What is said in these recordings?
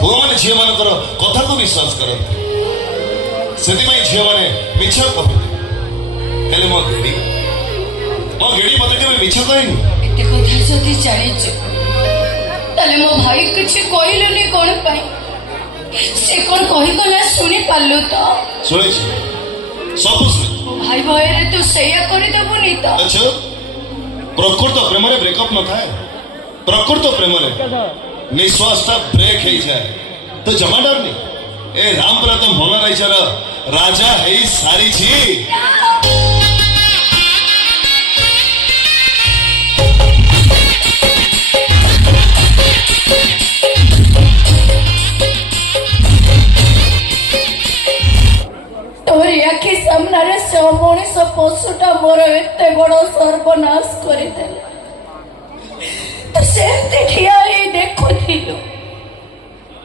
पुआ मैंने झील मान कथा को विश्वास करते से झील मैंने मिछ कहते मो गेड़ी मत के मिछ कहनी एते कथा जदि जानिछ ताले मो भाई किछ कहलनी कोन पाई से कोन कहि गला सुनि पालु तो सुने सब भाई भाई रे तू सैया करि देबुनी तो अच्छा प्रकृत प्रेम रे ब्रेकअप न थाए प्रकृत प्रेम रे निश्वास ता ब्रेक हो जाए तो जमा डरनी ए रामपुरा तो मन रहीचार राजा है सारी छी तोरी आखि सामने से मनीष पशुटा मोर एते बड़ सर्वनाश करदे तो सेमती ठिया देखुलु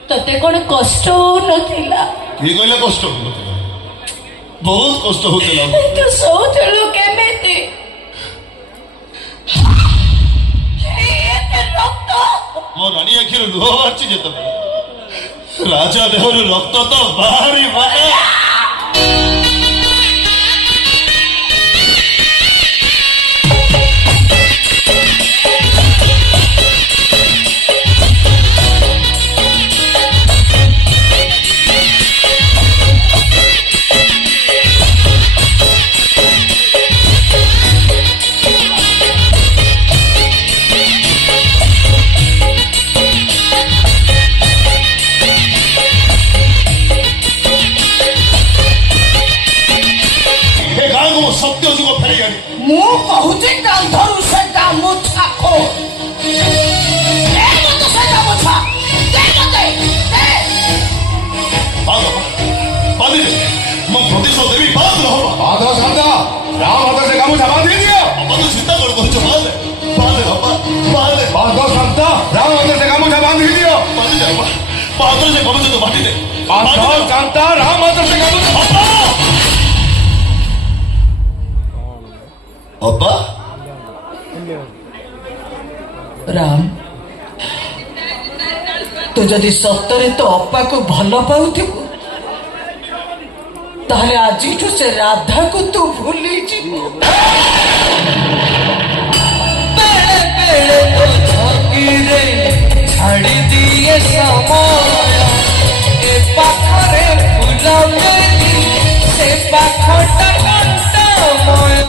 तते कौन कष्ट होनथिला की कहले कष्ट बहुत कष्ट होतला तू सोचलु केमिति मो रानी आखिर लुह बाची जेत राजा देहरु रक्त तो बाहरी बने सत्य जुग फेरी आनी मु कहूची कांधरू से गामुछा को ए मत से गामुछा दे मते दे बांधी दे मैं प्रतिशोध देवी बांध रहो आधा साधा राम हाथ से गामुछा बांध दियो अब तो चिंता कर बांध दे बाबा बांध दे आधा साधा राम हाथ से गामुछा बांध दियो बांध दे बांध से गामुछा तो बांध दे आधा कांता राम हाथ से गामुछा अब्बा राम तू जदि सतरे तो अप्पा को भल पाउथिबु ताहले आज से राधा को तू भूली जी